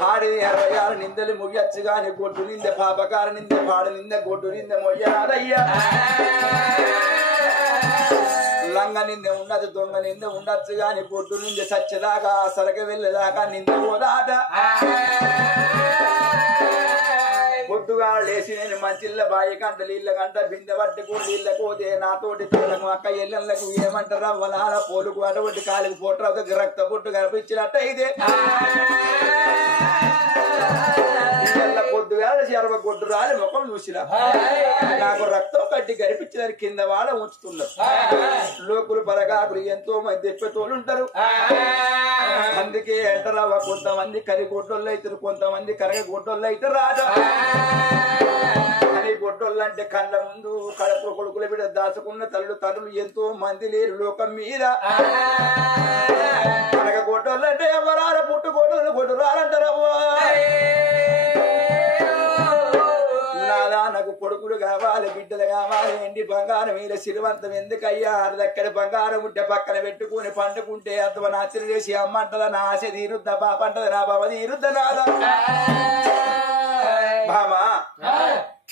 ಹಾಡಿ 66 ನಿಂದಲಿ ಮುಗಿಯಚ್ಚು ಗಾನಿ ಗೊಡ್ಡು ನಿಂದೆ ಪಾಪಕಾರ ನಿಂದೆ ಪಾಡು ನಿಂದೆ ಗೊಡ್ಡು ನಿಂದೆ ಮೊಯ್ಯಾದಯ್ಯ లంగ నిందే ఉన్నది దొంగ నిందే ఉండొచ్చు గాని పొట్టు నిందే సచ్చదాకా సరగ వెళ్ళేదాకా నిందే పోదాట పొట్టు పొద్దుగా లేచి నేను మంచిళ్ళ బాయి కంట నీళ్ళ కంట బిందె పట్టుకు నీళ్ళ పోతే నాతోటి పిల్లలకు అక్క ఎల్లెళ్ళకు ఏమంటారా వలాల పోలుకు అటువంటి కాలికి పోట్రకు రక్త పుట్టు కనిపించినట్టు అయితే పొద్దుగా చెరవ గొడ్డు రాలి ముఖం చూసిన నాకు రక్తం కట్టి గరిపించిన కింద వాడ ఉంచుతున్నారు లోకులు పరగాకులు ఎంతో మంది తెప్పతోళ్ళు ఉంటారు అందుకే ఎంటరావ కొంతమంది కరి గొడ్డోళ్ళు అవుతారు కొంతమంది కరగ గొడ్డోళ్ళు అయితే రాజా కరి గొడ్డోళ్ళు అంటే కళ్ళ ముందు కడప కొడుకుల బిడ్డ దాచుకున్న తల్లు తల్లులు ఎంతో మంది లేరు లోకం మీద కరగ గొడ్డోళ్ళు అంటే ఎవరాల పుట్టు గొడ్డోళ్ళు గొడ్డు రాలంటారు నాకు కొడుకులు కావాలి బిడ్డలు కావాలి ఎండి బంగారం మీద సిరివంతం ఎందుకయ్యా అరదక్కడ బంగారం ఉంటే పక్కన పెట్టుకుని పండుకుంటే అర్థం నాచన చేసి అమ్మ అంటదా నా ఆశ తీరుద్దా బాప అంటదా నా బాబా తీరుద్దా నాదా బామా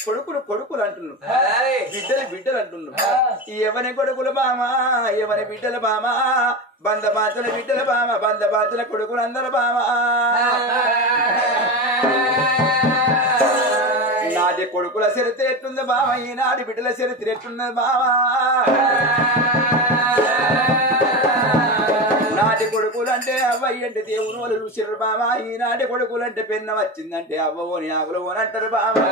కొడుకులు కొడుకులు అంటున్నాను బిడ్డలు అంటున్నాను ఎవరి కొడుకులు బామా ఎవరి బిడ్డలు బామా బంద బాతుల బిడ్డల బామ బంద బాతుల కొడుకులు అందరు బామా నాటి కొడుకుల చరిత్ర ఎట్టుంది బామ ఈనాటి బిడ్డల చరిత్ర ఎట్లున్నది బామా నాటి కొడుకులంటే అవ్వయ్య అంటే దేవుని వాళ్ళు చూసిర్రు బామా ఈనాటి కొడుకులంటే పెన్న వచ్చిందంటే అవ్వని ఆకులు అని అంటారు బామా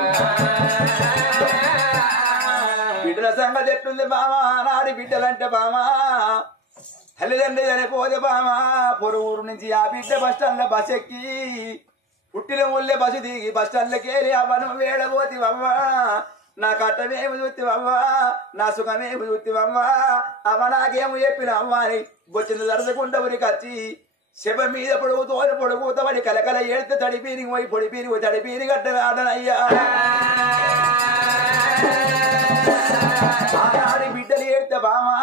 బిడ్డల సంగతి ఎట్టుంది బామా నాటి బిడ్డలంటే బామా తల్లిదండ్రి చనిపోతే బామా పొరుగురు నుంచి ఆ బిడ్డ బస్ స్టాండ్ లో బస్ ఎక్కి పుట్టిన ఊళ్ళే బస్సు దిగి బస్ స్టాండ్లకి వెళ్ళి అవ్వను వేడబోతివమ్మా నా కట్టమేమి చూతివమ్మా నా సుఖమేమి చూతివమ్మా అమ్మ నాకేమో చెప్పిన అమ్మ అని వచ్చిన దరచకుండా ఊరికి వచ్చి శబ మీద పొడుగుతామని కలకల ఏడితే తడిపీరికి పోయి పొడిపీరికి పోయి తడిపీరి కట్ట ఆడనయ్యా ఆనాడి బిడ్డలు ఏడితే బామా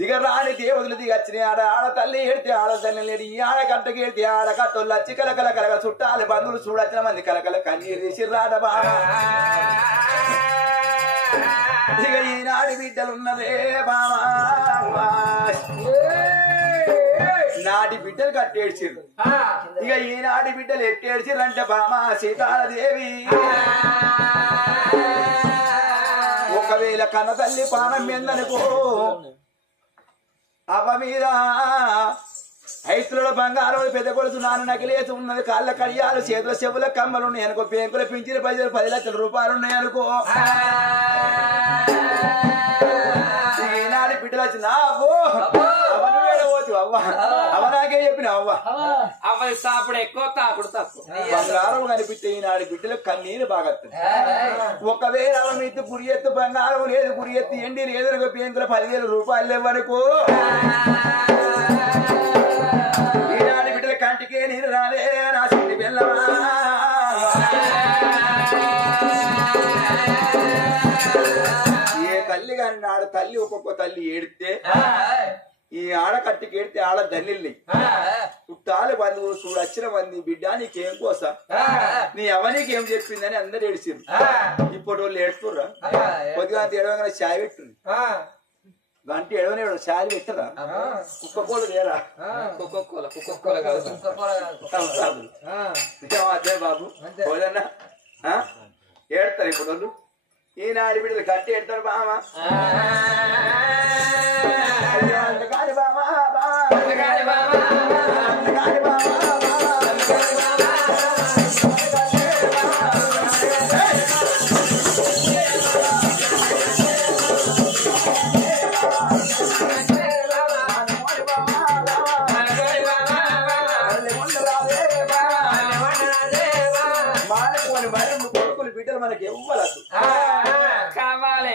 దిగరాని దేవుదులు దిగచ్చిన ఆడ తల్లి ఏడితే ఆడ తల్లి లేడు ఈ ఆడ కట్టకి ఏడితే ఆడ కట్టోళ్ళు వచ్చి కలకల కలగ చుట్టాలి బంధువులు చూడచ్చిన మంది కలకల కన్నీరు తీసి రాడ బామా ఇక ఈనాడి బిడ్డలున్నదే బామా నాటి బిడ్డలు కట్టేడ్చిర్రు ఇక ఈనాటి బిడ్డలు ఎట్టేడ్చిర్రు అంటే బామా సీతాదేవి ఒకవేళ కన్న తల్లి పానం మీదనుకో అవ్వ మీద ఐతుల బంగారం పెద్ద కొలుసు నాన్న నకిలేసి ఉన్నది కాళ్ళ కడియాలు చేతుల చెవుల కమ్మలు ఉన్నాయి అనుకో పేంకుల పింఛన్ 10 లక్షల రూపాయలు ఉన్నాయి అనుకో ఈనాడు బిడ్డలు వచ్చింది అవను వేడబోతు అవ్వ అవ నాకే చెప్పిన అవ్వ అవ్వ సాపుడు ఎక్కువ తాకుడు తక్కువ బంగారం కనిపిస్తే ఈనాడు బిడ్డలు కన్నీరు బాగా ఒకవేళ అవ మీద గురి ఎత్తు బంగారం లేదు గురి ఎత్తు ఎండి లేదనుకో పేంకుల 10,000 రూపాయలు లేవనుకో ఈనాడు బిడ్డల కంటికే నీరు రాలే నా సిద్ధి వెళ్ళవా ఏ తల్లి కాని నాడు తల్లి ఒక్కొక్క తల్లి ఏడితే ఈ ఆడ కట్టికి ఏడితే ఆడ దల్లిల్ని చుట్టాలు బంధువులు చూడు వచ్చిన మంది బిడ్డ నీకేం కోసా నీ ఎవరికేం చెప్పిందని అందరు ఏడిచిరు ఇప్పుడు వాళ్ళు ఏడుతుర్రా కొద్దిగా ఏడవగానే చాయ్ పెట్టుంది గంట ఏడవని చాయ్ పెట్టరా కుక్కకోలు లేరా కుక్కకోల అదే బాబు పోదన్నా ఏడతారు ఇప్పుడు వాళ్ళు ఈనాడు బిడ్డలు గట్టి ఏడతారు బామా కాని బామా కాని బామా కాని బామా బిడ్డలు మనకి ఇవ్వలేదు కావాలి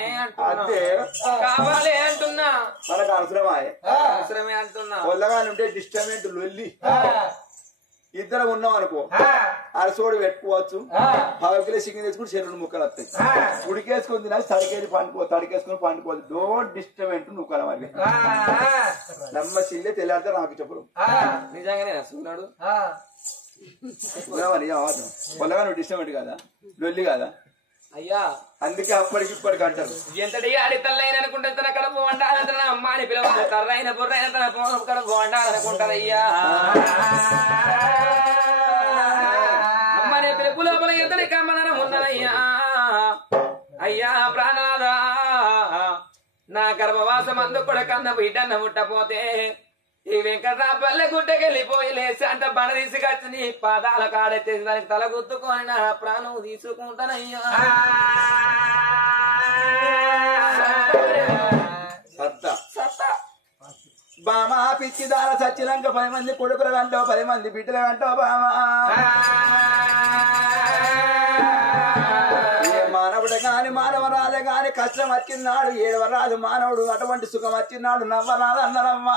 అంటున్నా మనకు అవసరమే అంటున్నా పొల్లగాని ఉంటే డిస్టర్బెంట్ లొల్లి ఇద్దరు ఉన్నాం అనుకో అరసోడు పెట్టుకోవచ్చు 10 కిలో చికెన్ తెచ్చుకుని 2 ముక్కలు వస్తాయి ఉడికేసుకుని తినాలి తడికేసుకుని పండుకోవాలి డోంట్ డిస్టర్బెంట్ నువ్వు కలవాలి నమ్మ చిల్లే తెల్లారితే నాకు చెప్పరు నిజంగానే చూన్నాడు పొల్లగా నువ్వు డిస్టర్బెంట్ కదా లొల్లి కదా అయ్యా అందుకే అప్పటికిప్పటికి అంటారు ఎంతటి ఆడి తల్లైన అనుకుంటే తన కడుపు వండాలని తన అమ్మ అని పిలవాలి తర్రైన బుర్రైన తన కడుపు వండాలనుకుంటారయ్యా అమ్మనే పిలుపు లోపల ఎంతటి కమ్మదనం ఉందనయ్యా అంటున్నాడయ్యా అయ్యా ప్రాణాదా నా గర్భవాసం అందు కూడా కన్న బిడ్డన్న ముట్టపోతే ఈ వెంకట్రాపల్లె గుట్టకెళ్ళిపోయి లేచి అంట బండ తీసుకొచ్చి నీ పాదాల కాడెత్తేసి దానికి తల గుర్తుకొని నా ప్రాణం తీసుకుంటానయ్యా బామా పిచ్చి దార సచ్చినాక 10 మంది కొడుకులు అంటావు 10 మంది బిడ్డలు అంటావు బామా మానవుడు గాని మానవరాజు గాని కష్టం వచ్చినాడు ఏడవరాజు మానవుడు అటువంటి సుఖం వచ్చినాడు నవ్వరాదు అన్నరమ్మా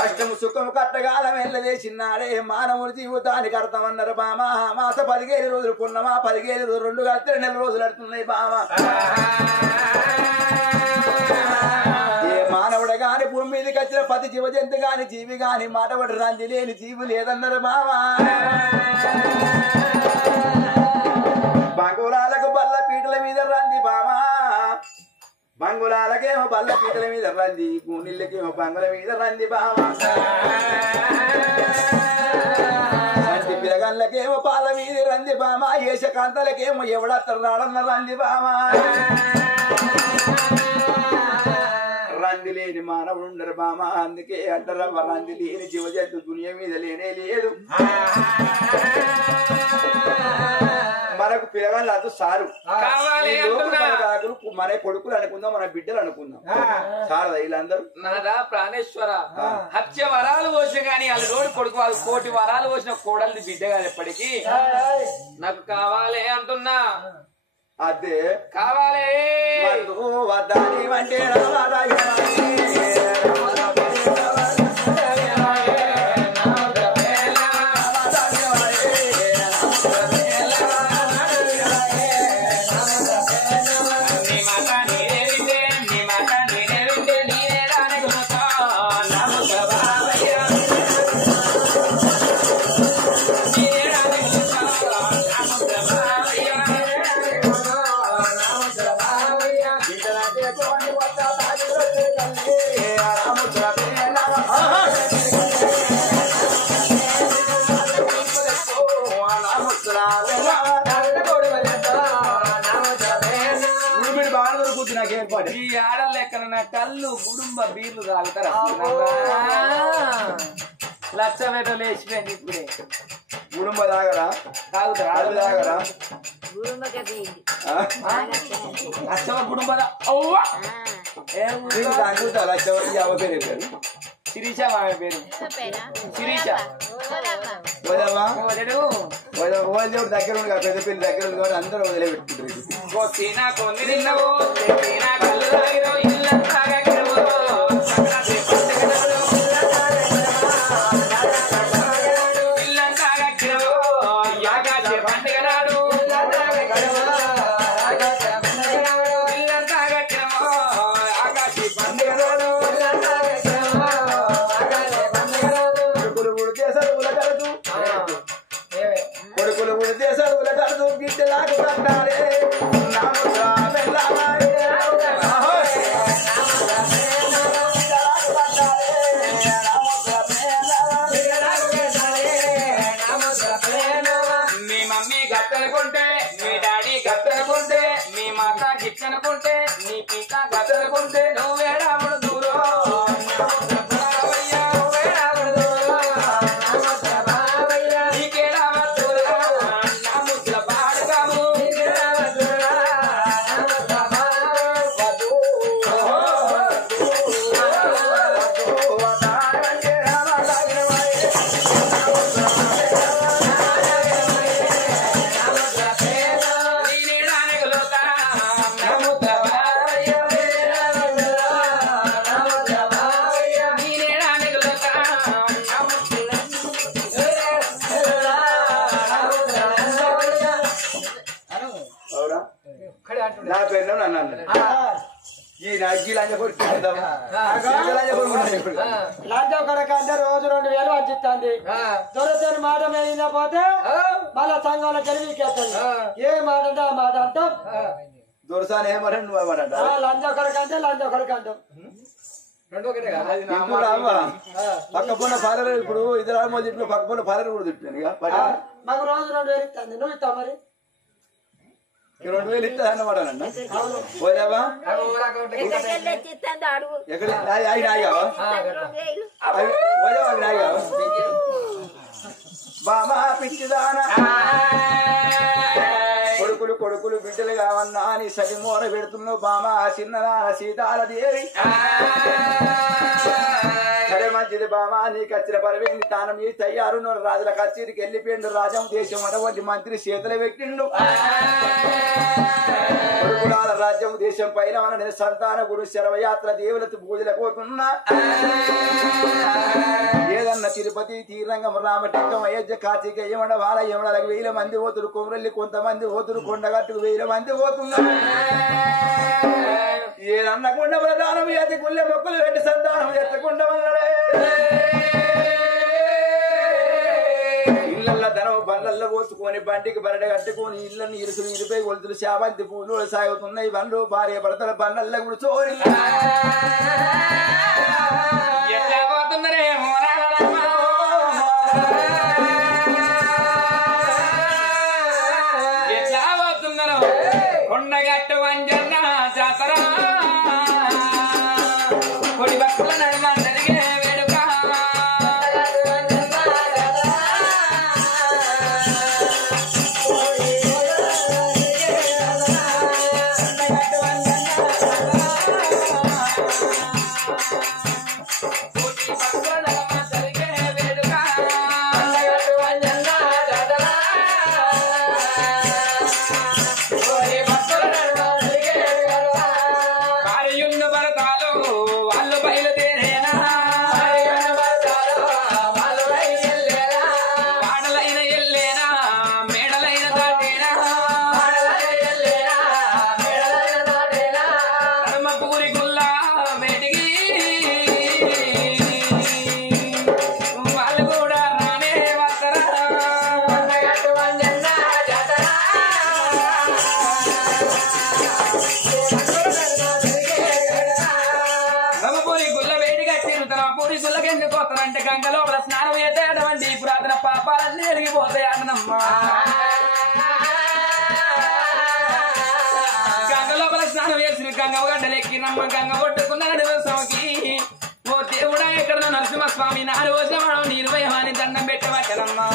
కష్టము సుఖము కట్టగాలం వెళ్ళదేసినాడే మానవుని జీవితానికి అర్థం అన్నారు బామా మాస 15 రోజులు పున్నమా 15 రోజులు 2 కలిసి 2 రోజులు అడుతున్నాయి బామా మానవుడు గాని భూమి మీదకి వచ్చిన ప్రతి జీవ జంతు గాని జీవి గాని మాటబడి రంది లేని జీవి లేదన్నారు బామా బంగుళాలకు బల్ల పీటల మీద రంది బామా బంగుళాలకేమో బల్ల పీటల మీద రంది కూనిళ్ళకేమో బంగుల మీద రంది బామా పిల్లగాళ్ళకేమో పాల మీద రంది బామా ఏషకాంతలకేమో ఎవడత్తరు రాడన్న రంది బామా రంది లేని మానవుడు ఉండరు బామా అందుకే అంటారమ్మ రంది లేని జీవ జంతు దునియా మీద లేనే లేదు మనకు పిల్లగాళ్ళు అంటూ సారు మన కొడుకులు అనుకుందాం మన బిడ్డలు అనుకుందాం సార్ వీళ్ళందరూ నాదా ప్రాణేశ్వర హత్య వరాలు పోసిన గాని వాళ్ళ రోడ్డు కొడుకు వాళ్ళు 1 కోటి వరాలు పోసిన కోడలిది బిడ్డ కాదు ఎప్పటికీ నాకు కావాలి అంటున్నా అదే కావాలి వద్దాని అంటే ఈ ఆడలు ఎక్కడ నా కళ్ళు గుడుంబ బీర్లు తాగుతారా లక్ష వేటలు వేసిపోయింది ఇప్పుడే గుడుంబ తాగరా తాగుతారా తాగరా లక్ష గుడుంబ శిరీష మామ పేరు శిరీష దగ్గర ఉంది పెద్ద పిల్లలు దగ్గర ఉంది కాబట్టి అందరూ కొడుకులు దేశాలు ఉలగలదు గిడ్డలాగా పడ్డారే మీ మమ్మీ గత్తనుకుంటే మీ డాడీ గత్తనుకుంటే మీ మాత గిట్టనుకుంటే నీ పిత గత్తనుకుంటే నువ్వేడాముడు దూరం నా పేరు నన్ను అన్నది ఈ నగ్గి లంజ కొడుకు లంచం కడక అంటే రోజు 2000 వంచిస్తుంది దొరసరి మాట మీద పోతే మళ్ళా సంఘంలో గెలివికేస్తుంది ఏ మాట అంటే ఆ మాట అంటాం దొరసాని ఏమని నువ్వు ఏమనంట లంచం కడక అంటే లంచం కడక అంటాం రెండు ఒకటే కదా పక్క పొన్న ఫారెన్ ఇప్పుడు ఇద్దరు ఆల్మో తిట్టిన పక్క పొన్న ఫారెన్ కూడా తిట్టాను ఇక మాకు రోజు 2000 ఇస్తుంది నువ్వు ఇస్తావు మరి 2000 ఇస్తా అన్నమాట పోయావా ఎక్కడ బామా పిచ్చిదానా కొడుకులు బిడ్డలు కావన్నా అని సరి మూర పెడుతున్నావు బామా చిన్నదాన సీతాలదేవి సరే మంచిది బామా నీకు వచ్చిన పరవేంది తానం ఈ తయ్యారు రాజుల కచేరికి వెళ్ళిపోయిండు రాజం దేశం అటువంటి మంత్రి చేతులు పెట్టిండు కొడుకులాల రాజ్యం దేశం పైన మన సంతాన గురు శరవయాత్ర దేవులతో పూజలకు పోతున్నా ఏదన్నా తిరుపతి తీరంగం రామటిక్కం అయోధ్య కాశీకి ఏమడ వాళ్ళ ఏమడలకు 1000 మంది పోతురు కొమరల్లి కొంతమంది పోతురు కొండగట్టుకు 1000 మంది పోతున్నారు ఏదన్నా కొండ ప్రధానం ఎత్తి గుళ్ళె మొక్కలు పెట్టి సంతానం ఎత్తకుండా ఉన్నాడే ఇళ్ళల్లో ధనం బండ్లల్లో పోసుకొని బండికి బరడ కట్టుకొని ఇళ్ళని ఇరుసులు ఇరిపై కొలుతులు శాబంతి పూలు సాగుతున్నాయి బండ్లు భార్య భర్తల బండ్లల్లో కూర్చోని ఎట్లా పోతున్నారే ఎట్లా పోతున్నారు కొండగట్టు వంజన్న జాతర కొడి భక్తుల నడుమ జరిగే వేడుక అంటే గంగ లోపల స్నానం చేసేటువంటి పురాతన పాపాలన్నీ ఎరిగిపోతాయి అన్నమ్మా గంగ లోపల స్నానం చేసి గంగ గడ్డలెక్కినమ్మ గంగ కొట్టుకున్నాడు స్వామికి ఓ దేవుడా ఎక్కడ నరసింహస్వామి 4 రోజుల మనం నిర్వయమాని దండం పెట్టవచ్చనమ్మా